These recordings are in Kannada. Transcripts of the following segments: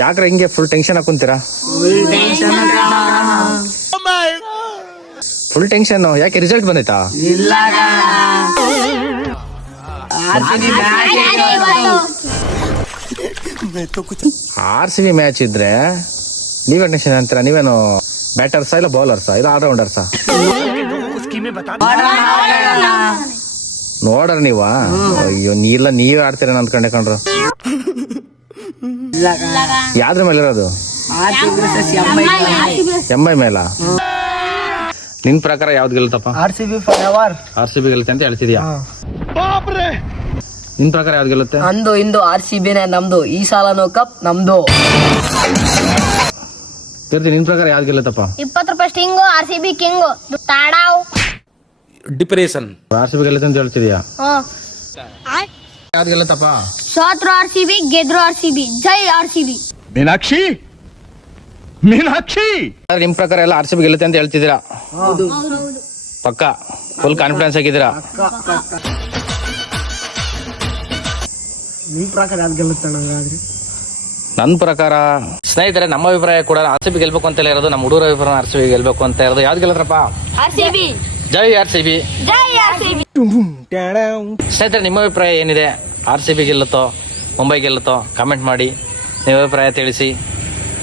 ಯಾಕ್ರೆ ಹಿಂಗೆ ಫುಲ್ ಟೆನ್ಷನ್ ಹಾಕೊಂತೀರಾ? ಫುಲ್ ಟೆನ್ಷನ್ ಯಾಕೆ? ರಿಸಲ್ಟ್ ಬಂದೈತಾ? RCB ಮ್ಯಾಚ್ ಇದ್ರೆ ನೀವೇ ಟೆನ್ಷನ್ ಅಂತೀರಾ? ನೀವೇನು ಬ್ಯಾಟರ್ಸಾ ಇಲ್ಲ ಬೌಲರ್ಸಾ ಇಲ್ಲ ಆಲ್ರೌಂಡರ್ಸಾ? ನೋಡ್ರ ನೀವಾ? ಅಯ್ಯೋ ನೀವೇ ಆಡ್ತೀರ ಅಂದ್ಕೊಂಡೆ ಕಣ್ರು. ಯಾವ್ದ್ರ ಮೇಲೆ ಇರೋದು? ಎಂಬೈ ಮೇಲ? ನಿನ್ ಪ್ರಕಾರ ಯಾವ್ದು ಗೆಲ್ತಪ್ಪ? RCB ಗೆಲ್ಲುತ್ತೆ ಅಂತ ಹೇಳ್ತಿದ್ಯಾ? ನಿನ್ ಪ್ರಕಾರ ಯಾವ್ದು ಗೆಲ್ಲುತ್ತೆ? ಅಂದು ಇಂದು RCB ನಮ್ದು, ಈ ಸಾಲನು ಕಪ್ ನಮ್ದು. ನಿನ್ ಪ್ರಕಾರ ಯಾವ್ದು ಗೆಲ್ಲುತ್ತಪ್ಪ? 20 ರೂಪಾಯಿ ಸ್ಟಿಂಗು, RCB ಕಿಂಗು ತಾಡಾವ್ ಡಿಪ್ರೆಷನ್. RCB ಗೆಲ್ಲುತ್ತೆ ಅಂತ ಹೇಳ್ತಿದ್ಯಾ? ಯಾವ್ದು ಗೆಲ್ಲುತ್ತಪ್ಪ? ಸೋತ್ರು RCB, ಗೆದ್ರು RCB. ಜೈ RCB. ಮೀನಾಕ್ಷಿ ನಿಮ್ ಪ್ರಕಾರ ಎಲ್ಲ RCB ಗೆಲ್ಲುತ್ತೆ ಅಂತ ಹೇಳ್ತಿದ್ದೀರಾ? ಪಕ್ಕ ಫುಲ್ ಕಾನ್ಫಿಡೆನ್ಸ್ ಆಗಿದ್ದೀರಾ? ನಿಮ್ ಪ್ರಕಾರ ಯಾವ್ದು ಗೆಲ್ಲುತ್ತೆ? ನನ್ನ ಪ್ರಕಾರ ಸ್ನೇಹಿತರೆ, ನಮ್ಮ ಅಭಿಪ್ರಾಯ ಕೂಡ RCB ಗೆಲ್ಬೇಕು ಅಂತ ಇರೋದು. ನಮ್ಮ ಹುಡುಗರ ಅಭಿಪ್ರಾಯ RCB ಗೆಲ್ಬೇಕು ಅಂತ ಇರೋದು. ಯಾವ್ದು ಗೆಲ್ಲತ್ರಪ್ಪ? RCB. ಜೈ RCB. ಜೈ RCB. ಸ್ನೇಹಿತರೆ, ನಿಮ್ಮ ಅಭಿಪ್ರಾಯ ಏನಿದೆ? RCB ಗೆಲ್ಲುತ್ತೋ ಮುಂಬೈ ಗೆಲ್ಲುತ್ತೋ? ಕಾಮೆಂಟ್ ಮಾಡಿ, ನಿಮ್ಮ ಅಭಿಪ್ರಾಯ ತಿಳಿಸಿ.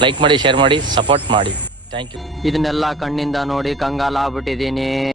ಲೈಕ್ ಮಾಡಿ, ಶೇರ್ ಮಾಡಿ, ಸಪೋರ್ಟ್ ಮಾಡಿ. Thank you. ಇದನ್ನೆಲ್ಲ ಕಣ್ಣಿಂದ ನೋಡಿ ಕಂಗಾಲ ಆಗ್ಬಿಟ್ಟಿದೀನಿ.